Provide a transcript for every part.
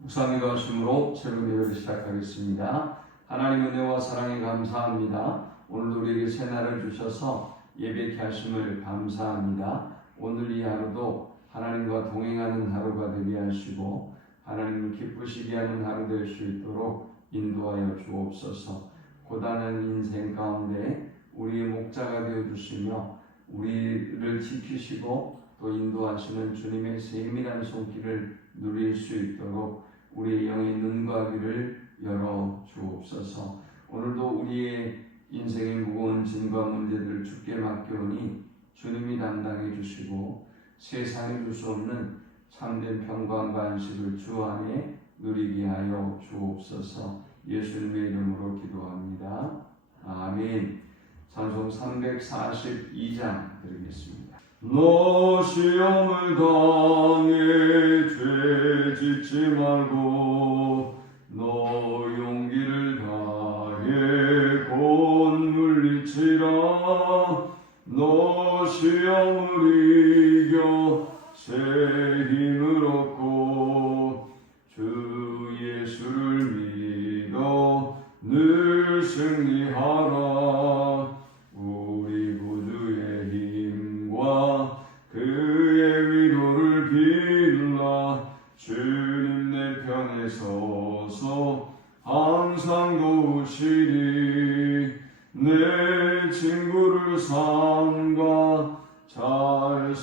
목사님과 하심으로 새로운 예배를 시작하겠습니다. 하나님 은혜와 사랑에 감사합니다. 오늘도 우리에게 새 날을 주셔서 예배케 하심을 감사합니다. 오늘 이 하루도 하나님과 동행하는 하루가 되게 하시고 하나님을 기쁘시게 하는 하루 될 수 있도록 인도하여 주옵소서. 고단한 인생 가운데 우리의 목자가 되어주시며 우리를 지키시고 또 인도하시는 주님의 세밀한 손길을 누릴 수 있도록 우리의 영의 눈과 귀를 열어 주옵소서. 오늘도 우리의 인생의 무거운 짐과 문제들을 주께 맡겨오니 주님이 담당해 주시고 세상에 줄 수 없는 참된 평강과 안식을 주 안에 누리게 하여 주옵소서. 예수님의 이름으로 기도합니다. 아멘. 찬송 342장 드리겠습니다. 너 시험을 당해 죄 짓지 말고 너 용기를 다해 곧 물리치라. 너 시험을 이겨 새 힘을 얻고 주 예수를 믿어 늘 승리하라. 우리 구주의 힘과 그의 위로를 빌라. 주님 내 편에 서서 항상 도우시리. 내 친구를 삼가 잘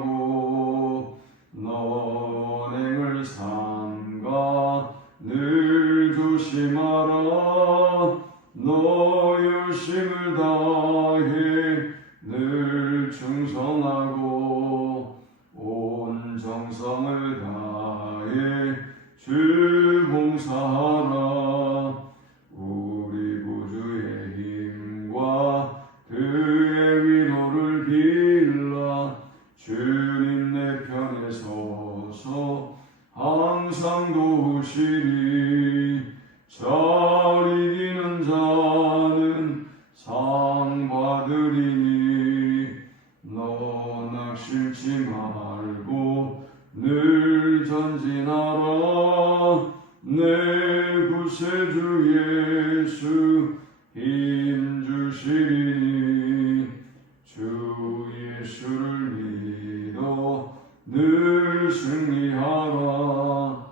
선택하고 너행을 삼가 늘 조심하라. 너 열심을 다해 늘 충성하고 온 정성을 다해 주 봉사하라. 우리 구주의 힘과 그의 위로를 빌라. 주님 내 편에 서서 항상 도우시리. 잘 이기는 자는 상 받으리니 너 낙심치 말고 늘 전진하라. 내 구세주 예수 힘 주시리니 주 예수를 믿어 늘 승리하라.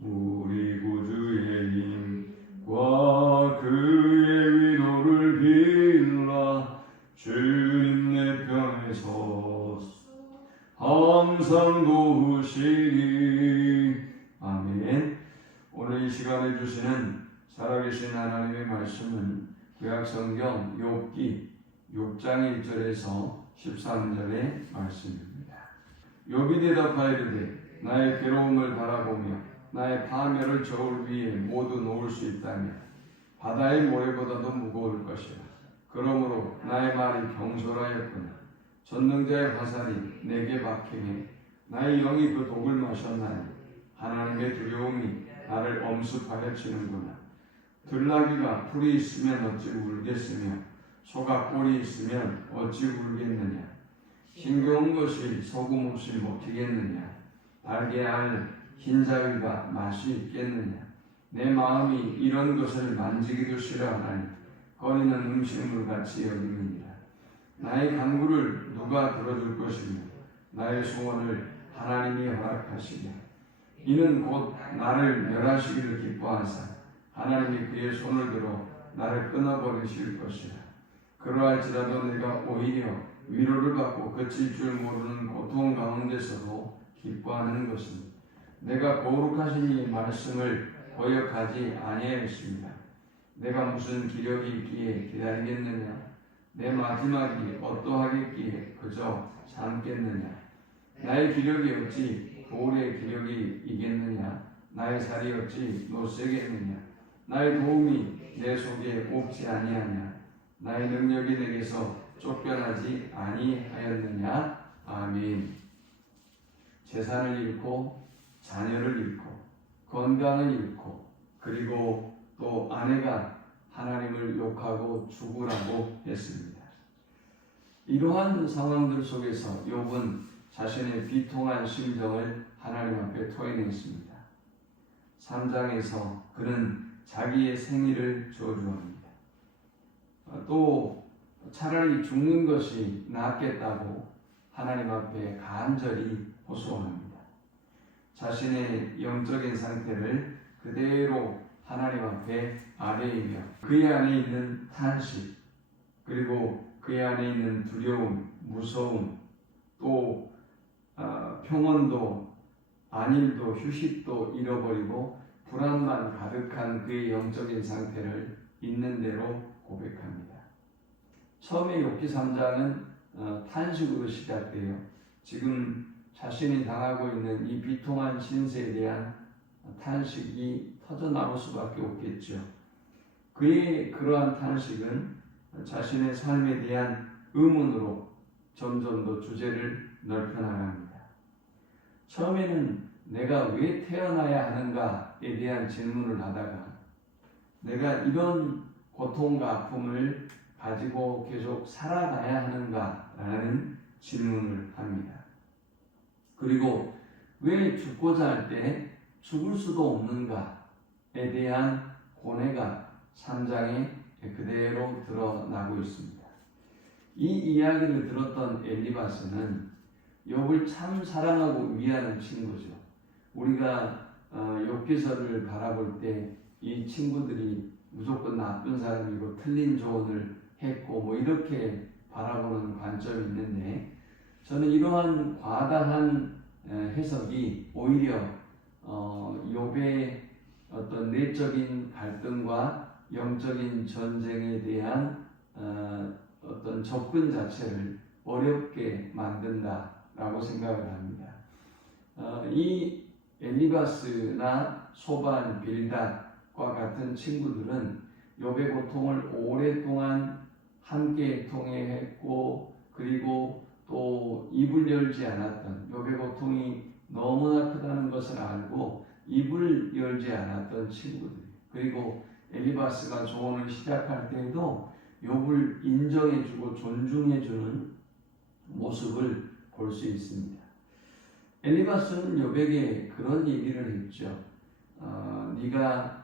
우리 구주의 힘과 그의 위로를 빌라. 주님 내 편에 서서 항상 도우시리. 아멘. 오늘 이 시간에 주시는 살아계신 하나님의 말씀은 구약성경 욥기 6장 1절에서 13절의 말씀입니다. 욥이 대답하여 이르되 나의 괴로움을 바라보며 나의 파멸을 저울 위에 모두 놓을 수 있다면 바다의 모래보다도 무거울 것이라. 그러므로 나의 말이 경솔하였구나. 전능자의 화살이 내게 박히매 나의 영이 그 독을 마셨나니 하나님의 두려움이 나를 엄습하여 치는구나. 들나귀가 풀이 있으면 어찌 울겠으며 소가 꼴이 있으면 어찌 울겠느냐. 힘겨운 것이 소금 없이 먹히겠느냐. 달걀 흰자위가 맛이 있겠느냐. 내 마음이 이런 것을 만지기도 싫어하나니 꺼리는 음식물 같이 여기느니라. 나의 간구를 누가 들어줄 것이며 나의 소원을 하나님이 허락하시며 이는 곧 나를 멸하시기를 기뻐하사 하나님이 그의 손을 들어 나를 끊어버리실 것이라. 그러할지라도 내가 오히려 위로를 받고 그칠 줄 모르는 고통 가운데서도 기뻐하는 것은 내가 거룩하신 이 말씀을 거역하지 아니하였습니다. 내가 무슨 기력이 있기에 기다리겠느냐. 내 마지막이 어떠하겠기에 그저 참겠느냐. 나의 기력이 어찌 돌의 기력이 이겠느냐. 나의 살이 어찌 못세겠느냐. 나의 도움이 내 속에 없지 아니하냐. 나의 능력이 내게서 쫓겨나지 아니하였느냐. 아멘. 재산을 잃고 자녀를 잃고 건강을 잃고 그리고 또 아내가 하나님을 욕하고 죽으라고 했습니다. 이러한 상황들 속에서 욥은 자신의 비통한 심정을 하나님 앞에 토해냈습니다. 3장에서 그는 자기의 생일을 저주합니다. 또 차라리 죽는 것이 낫겠다고 하나님 앞에 간절히 호소합니다. 자신의 영적인 상태를 그대로 하나님 앞에 아뢰이며 그의 안에 있는 탄식, 그리고 그의 안에 있는 두려움, 무서움, 또 평온도, 안일도, 휴식도 잃어버리고 불안만 가득한 그의 영적인 상태를 있는 대로 고백합니다. 처음에 욥기 3장은 탄식으로 시작돼요. 지금 자신이 당하고 있는 이 비통한 신세에 대한 탄식이 터져나올 수밖에 없겠죠. 그의 그러한 탄식은 자신의 삶에 대한 의문으로 점점 더 주제를 넓혀나갑니다. 처음에는 내가 왜 태어나야 하는가에 대한 질문을 하다가 내가 이런 고통과 아픔을 가지고 계속 살아가야 하는가라는 질문을 합니다. 그리고 왜 죽고자 할 때 죽을 수도 없는가에 대한 고뇌가 3장에 그대로 드러나고 있습니다. 이 이야기를 들었던 엘리바스는 욥을 참 사랑하고 위하는 친구죠. 우리가 욥기서를 바라볼 때 이 친구들이 무조건 나쁜 사람이고 틀린 조언을 했고 뭐 이렇게 바라보는 관점이 있는데, 저는 이러한 과다한 해석이 오히려 욥의 어떤 내적인 갈등과 영적인 전쟁에 대한 어떤 접근 자체를 어렵게 만든다라고 생각을 합니다. 이 엘리바스나 소반, 빌닷과 같은 친구들은 욥의 고통을 오랫동안 함께 통해했고, 그리고 또 입을 열지 않았던, 욥의 고통이 너무나 크다는 것을 알고 입을 열지 않았던 친구들, 그리고 엘리바스가 조언을 시작할 때에도 욥을 인정해주고 존중해주는 모습을 볼 수 있습니다. 엘리바스는 욥에게 그런 얘기를 했죠. 네가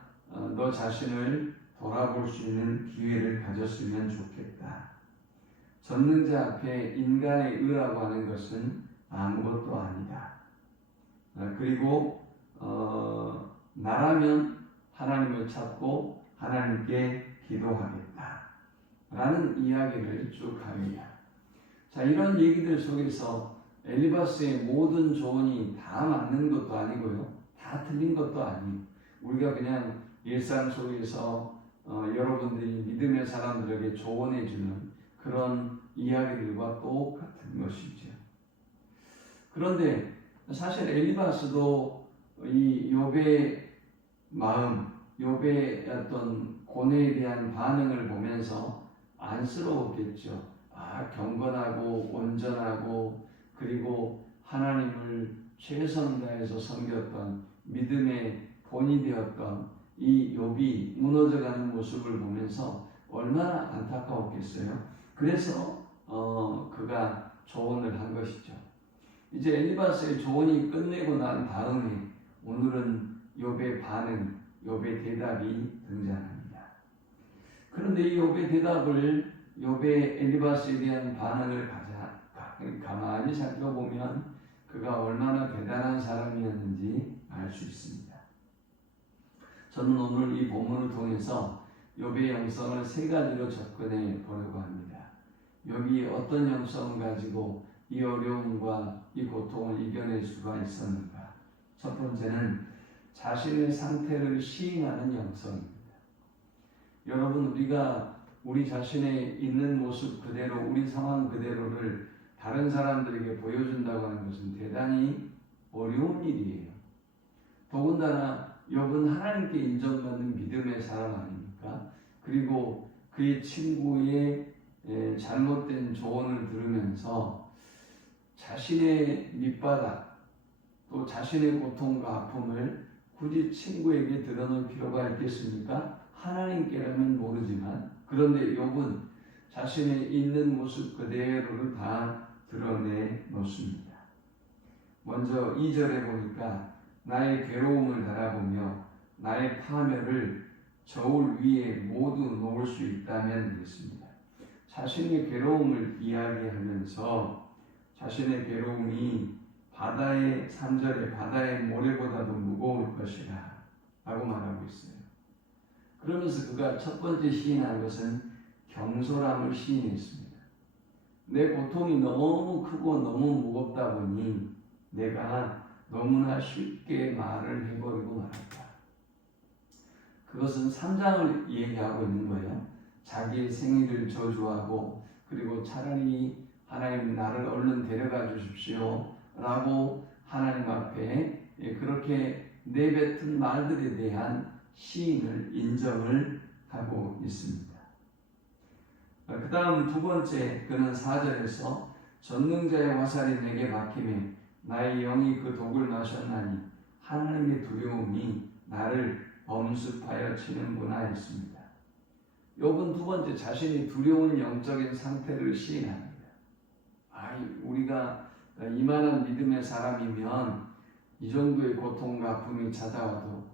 너 자신을 돌아볼 수 있는 기회를 가졌으면 좋겠다. 전능자 앞에 인간의 의라고 하는 것은 아무것도 아니다. 그리고 나라면 하나님을 찾고 하나님께 기도하겠다 라는 이야기를 쭉 합니다. 자, 이런 얘기들 속에서 엘리바스의 모든 조언이 다 맞는 것도 아니고요, 다 틀린 것도 아니에요. 우리가 그냥 일상 속에서 여러분들이 믿음의 사람들에게 조언해주는 그런 이야기들과 똑같은 것이죠. 그런데 사실 엘리바스도 이 욥의 마음, 욥의 어떤 고뇌에 대한 반응을 보면서 안쓰러웠겠죠. 경건하고 온전하고 그리고 하나님을 최선 다해서 섬겼던 믿음의 본이 되었던 이 욥이 무너져가는 모습을 보면서 얼마나 안타까웠겠어요. 그래서 그가 조언을 한 것이죠. 이제 엘리바스의 조언이 끝내고 난 다음에 오늘은 욥의 반응, 욥의 대답이 등장합니다. 그런데 이 욥의 대답을, 욥의 엘리바스에 대한 반응을 가만히 살펴보면 그가 얼마나 대단한 사람이었는지 알 수 있습니다. 저는 오늘 이 본문을 통해서 욥의 영성을 세 가지로 접근해 보려고 합니다. 욥이 어떤 영성을 가지고 이 어려움과 이 고통을 이겨낼 수가 있었는가? 첫 번째는 자신의 상태를 시인하는 영성입니다. 여러분, 우리가 우리 자신의 있는 모습 그대로, 우리 상황 그대로를 다른 사람들에게 보여준다고 하는 것은 대단히 어려운 일이에요. 더군다나 욥은 하나님께 인정받는 믿음의 사람 아닙니까? 그리고 그의 친구의 잘못된 조언을 들으면서 자신의 밑바닥, 또 자신의 고통과 아픔을 굳이 친구에게 드러낼 필요가 있겠습니까? 하나님께라면 모르지만, 그런데 욥은 자신의 있는 모습 그대로를 다 드러내 놓습니다. 먼저 2절에 보니까 나의 괴로움을 바라보며 나의 파멸을 저울 위에 모두 놓을 수 있다면 되겠습니다. 자신의 괴로움을 이야기하면서 자신의 괴로움이 바다의 3절에 바다의 모래보다도 무거울 것이라 라고 말하고 있어요. 그러면서 그가 첫 번째 시인한 것은 경솔함을 시인했습니다. 내 고통이 너무 크고 너무 무겁다 보니 내가 너무나 쉽게 말을 해버리고 말았다. 그것은 3장을 얘기하고 있는 거예요. 자기의 생일을 저주하고 그리고 차라리 하나님 나를 얼른 데려가 주십시오 라고 하나님 앞에 그렇게 내뱉은 말들에 대한 시인을 인정을 하고 있습니다. 그 다음 두 번째 그는 4절에서 전능자의 화살이 내게 박히매 나의 영이 그 독을 마셨나니 하나님의 두려움이 나를 엄습하여 치는구나 했습니다. 욥은 두 번째 자신이 두려운 영적인 상태를 시인합니다. 우리가 이만한 믿음의 사람이면 이 정도의 고통과 아픔이 찾아와도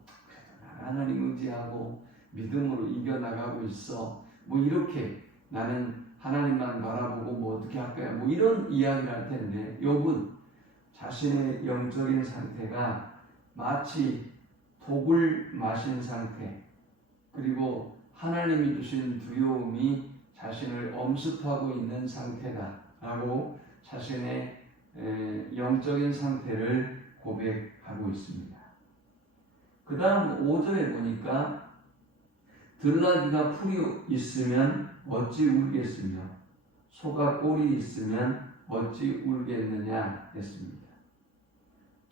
그래도 하나님 의지하고 믿음으로 이겨나가고 있어. 이렇게 나는 하나님만 바라보고 어떻게 할까요? 이런 이야기를 할 텐데 욥은 자신의 영적인 상태가 마치 독을 마신 상태 그리고 하나님이 주신 두려움이 자신을 엄습하고 있는 상태다라고 자신의 영적인 상태를 고백하고 있습니다. 그 다음 5절에 보니까 들나귀가 풀이 있으면 어찌 울겠으며 소가 꼴이 있으면 어찌 울겠느냐 했습니다.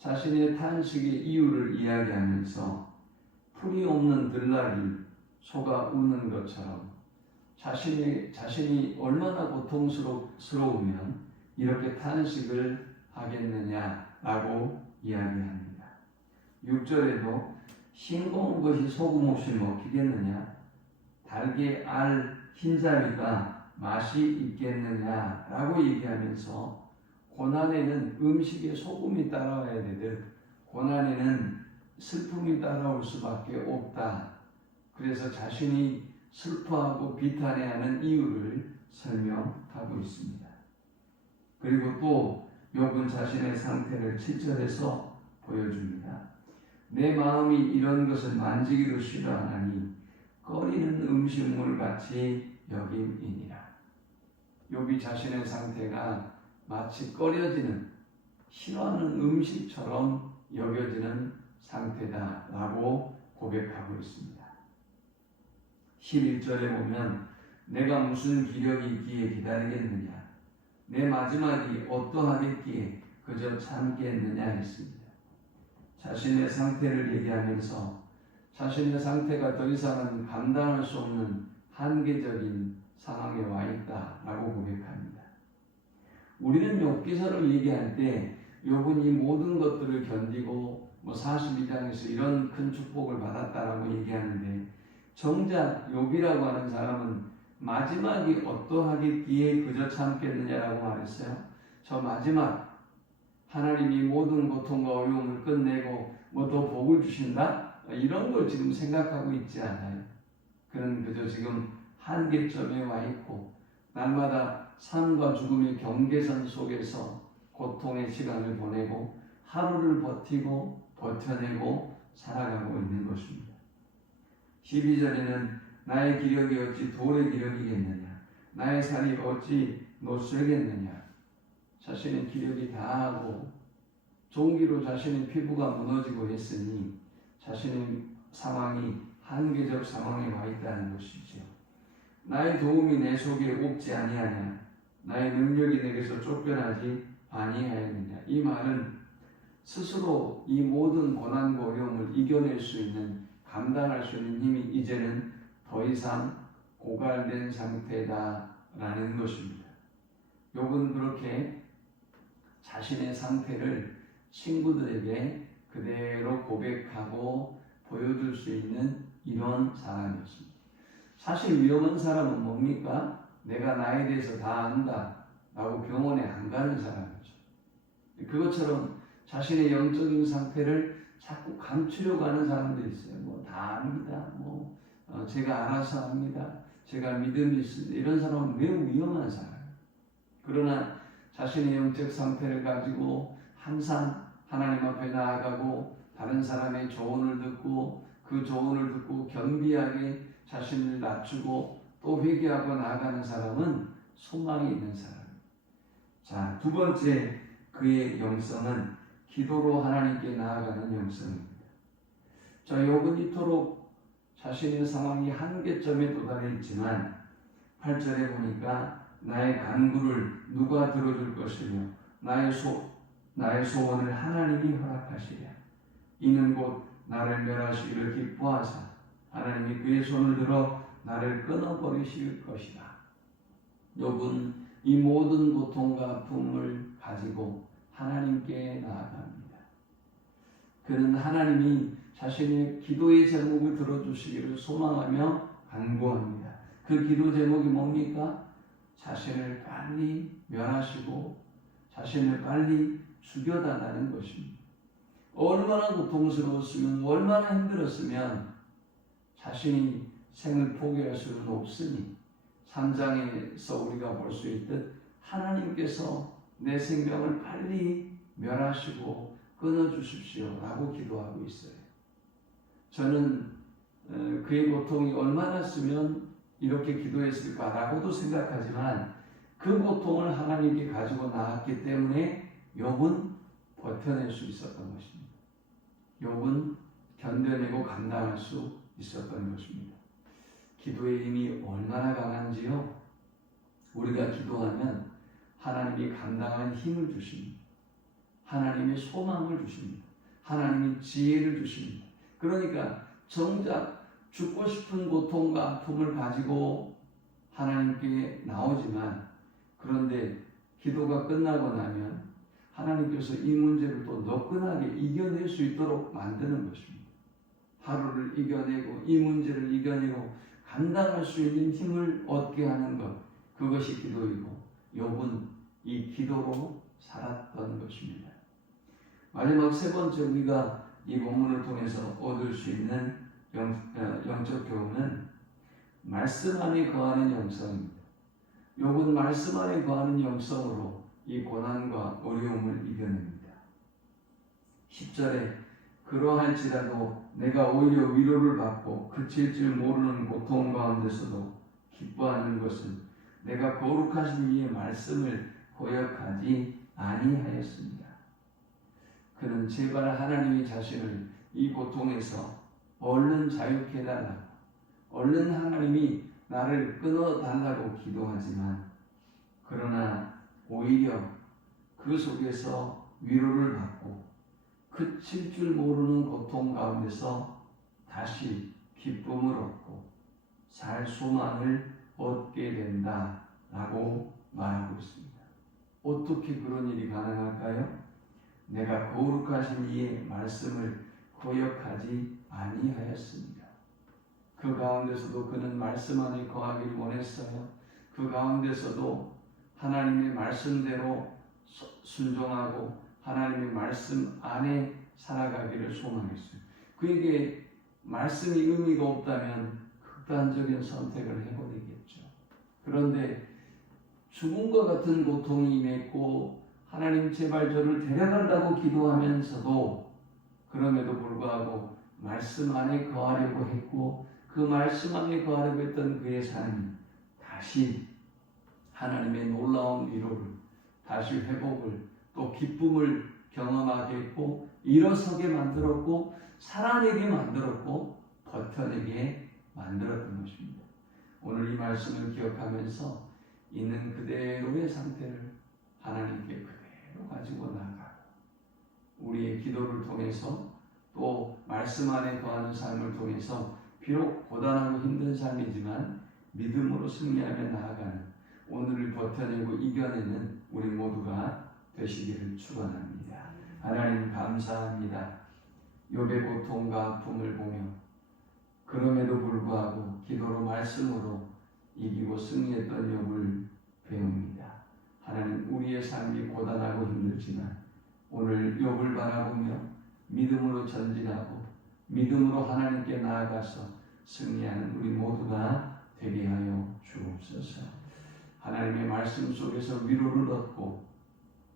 자신의 탄식의 이유를 이야기하면서 풀이 없는 들나귀 소가 우는 것처럼 자신이 얼마나 고통스러우면 이렇게 탄식을 하겠느냐라고 이야기합니다. 6절에도 싱거운 것이 소금 없이 먹히겠느냐 달게 알 흰자위가 맛이 있겠느냐라고 얘기하면서 고난에는 음식에 소금이 따라와야 되듯 고난에는 슬픔이 따라올 수밖에 없다. 그래서 자신이 슬퍼하고 비탄해하는 이유를 설명하고 있습니다. 그리고 또 욥은 자신의 상태를 7절에서 보여줍니다. 내 마음이 이런 것을 만지기도 싫어하나니 꺼리는 음식물 같이 여김이니라. 욥이 자신의 상태가 마치 꺼려지는 싫어하는 음식처럼 여겨지는 상태다라고 고백하고 있습니다. 11절에 보면 내가 무슨 기력이 있기에 기다리겠느냐 내 마지막이 어떠하겠기에 그저 참겠느냐 했습니다. 자신의 상태를 얘기하면서 자신의 상태가 더 이상은 감당할 수 없는 한계적인 상황에 와 있다라고 고백합니다. 우리는 욥기서를 얘기할 때 욥은 이 모든 것들을 견디고 42장에서 이런 큰 축복을 받았다라고 얘기하는데 정작 욥이라고 하는 사람은 마지막이 어떠하겠기에 그저 참겠느냐라고 말했어요. 저 마지막 하나님이 모든 고통과 어려움을 끝내고 더 복을 주신다? 이런 걸 지금 생각하고 있지 않아요. 그는 그저 지금 한계점에 와 있고 날마다 삶과 죽음의 경계선 속에서 고통의 시간을 보내고 하루를 버티고 버텨내고 살아가고 있는 것입니다. 12절에는 나의 기력이 어찌 돌의 기력이겠느냐 나의 살이 어찌 노쇠겠느냐 자신의 기력이 다하고 종기로 자신의 피부가 무너지고 했으니 자신의 상황이 한계적 상황에 와 있다는 것이죠. 나의 도움이 내 속에 없지 아니하냐 나의 능력이 내게서 쫓겨나지 아니하였느냐. 이 말은 스스로 이 모든 고난과 어려움을 이겨낼 수 있는 감당할 수 있는 힘이 이제는 더 이상 고갈된 상태다라는 것입니다. 욥은 그렇게 자신의 상태를 친구들에게 그대로 고백하고 보여줄 수 있는 이런 사람이었습니다. 사실 위험한 사람은 뭡니까? 내가 나에 대해서 다 안다 라고 병원에 안 가는 사람이죠. 그것처럼 자신의 영적인 상태를 자꾸 감추려고 하는 사람들이 있어요. 뭐 다 압니다. 제가 알아서 합니다. 제가 믿음이 있습니다. 이런 사람은 매우 위험한 사람. 그러나 자신의 영적 상태를 가지고 항상 하나님 앞에 나아가고 다른 사람의 조언을 듣고 그 조언을 듣고 겸비하게 자신을 낮추고 또 회개하고 나아가는 사람은 소망이 있는 사람. 자, 두 번째 그의 영성은 기도로 하나님께 나아가는 영성입니다. 자, 욥은 이토록 자신의 상황이 한계점에 도달해 있지만 8절에 보니까 나의 간구를 누가 들어줄 것이며 나의 소원을 하나님이 허락하시랴. 이는 곧 나를 멸하시기를 기뻐하사 하나님이 그의 손을 들어 나를 끊어버리실 것이다. 욥은 이 모든 고통과 아픔을 가지고 하나님께 나아갑니다. 그는 하나님이 자신의 기도의 제목을 들어주시기를 소망하며 간구합니다. 그 기도 제목이 뭡니까? 자신을 빨리 멸하시고 자신을 빨리 죽여달라는 것입니다. 얼마나 고통스러웠으면, 얼마나 힘들었으면 자신이 생을 포기할 수는 없으니 3장에서 우리가 볼 수 있듯 하나님께서 내 생명을 빨리 멸하시고 끊어주십시오 라고 기도하고 있어요. 저는 그의 고통이 얼마나 쓰면 이렇게 기도했을까라고도 생각하지만 그 고통을 하나님께 가지고 나왔기 때문에 욥은 버텨낼 수 있었던 것입니다. 욥은 견뎌내고 감당할 수 있었던 것입니다. 기도의 힘이 얼마나 강한지요. 우리가 기도하면 하나님이 감당할 힘을 주십니다. 하나님의 소망을 주십니다. 하나님이 지혜를 주십니다. 그러니까 정작 죽고 싶은 고통과 아픔을 가지고 하나님께 나오지만 그런데 기도가 끝나고 나면 하나님께서 이 문제를 또 너끈하게 이겨낼 수 있도록 만드는 것입니다. 하루를 이겨내고 이 문제를 이겨내고 감당할 수 있는 힘을 얻게 하는 것, 그것이 기도이고 욥은 이 기도로 살았던 것입니다. 마지막 세 번째 우리가 이 본문을 통해서 얻을 수 있는 영적 교훈은 말씀 안에 거하는 영성입니다. 욥은 말씀 안에 거하는 영성으로 이 고난과 어려움을 이겨냅니다. 10절에 그러할지라도 내가 오히려 위로를 받고 그칠 줄 모르는 고통 가운데서도 기뻐하는 것은 내가 거룩하신 이의 말씀을 거역하지 아니하였습니다. 그는 제발 하나님이 자신을 이 고통에서 얼른 자유케 해달라고, 얼른 하나님이 나를 끊어달라고 기도하지만 그러나 오히려 그 속에서 위로를 받고 그칠 줄 모르는 고통 가운데서 다시 기쁨을 얻고 살 소망을 얻게 된다라고 말하고 있습니다. 어떻게 그런 일이 가능할까요? 내가 거룩하신 이의 말씀을 거역하지 아니하였습니다. 그 가운데서도 그는 말씀 안에 거하기를 원했어요. 그 가운데서도 하나님의 말씀대로 순종하고 하나님의 말씀 안에 살아가기를 소망했어요. 그에게 말씀이 의미가 없다면 극단적인 선택을 해버리겠죠. 그런데 죽음과 같은 고통이 임했고 하나님 제발 저를 데려간다고 기도하면서도 그럼에도 불구하고 말씀 안에 거하려고 했고 그 말씀 안에 거하려고 했던 그의 삶이 다시 하나님의 놀라운 위로를, 다시 회복을, 또 기쁨을 경험하게 했고 일어서게 만들었고 살아내게 만들었고 버텨내게 만들었던 것입니다. 오늘 이 말씀을 기억하면서 있는 그대로의 상태를 하나님께 그대로 가지고 나아가고 우리의 기도를 통해서 또 말씀 안에 거하는 삶을 통해서 비록 고단하고 힘든 삶이지만 믿음으로 승리하며 나아가는, 오늘을 버텨내고 이겨내는 우리 모두가 되시기를 축원합니다. 하나님 감사합니다. 욥의 고통과 아픔을 보며 그럼에도 불구하고 기도로 말씀으로 이기고 승리했던 욥을 배웁니다. 하나님 우리의 삶이 고단하고 힘들지만 오늘 욥을 바라보며 믿음으로 전진하고 믿음으로 하나님께 나아가서 승리하는 우리 모두가 되게 하여 주옵소서. 하나님의 말씀 속에서 위로를 얻고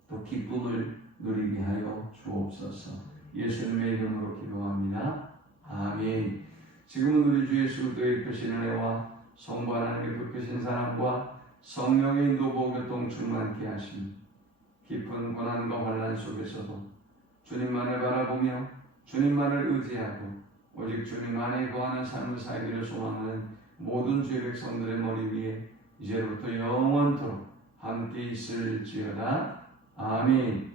또 기쁨을 누리게 하여 주옵소서. 예수님의 이름으로 기도합니다. 아멘. 지금은 우리 주 예수 그리스도의 크신 은혜와 성부 하나님의 그 크신 사랑과 성령의 인도 보호 교통 충만케 하심, 깊은 고난과 환난 속에서도 주님만을 바라보며 주님만을 의지하고 오직 주님 안에 거하는 삶을 살기를 소망하는 모든 주의 백성들의 머리 위에 이제부터 영원토록 함께 있을지어다. 아멘.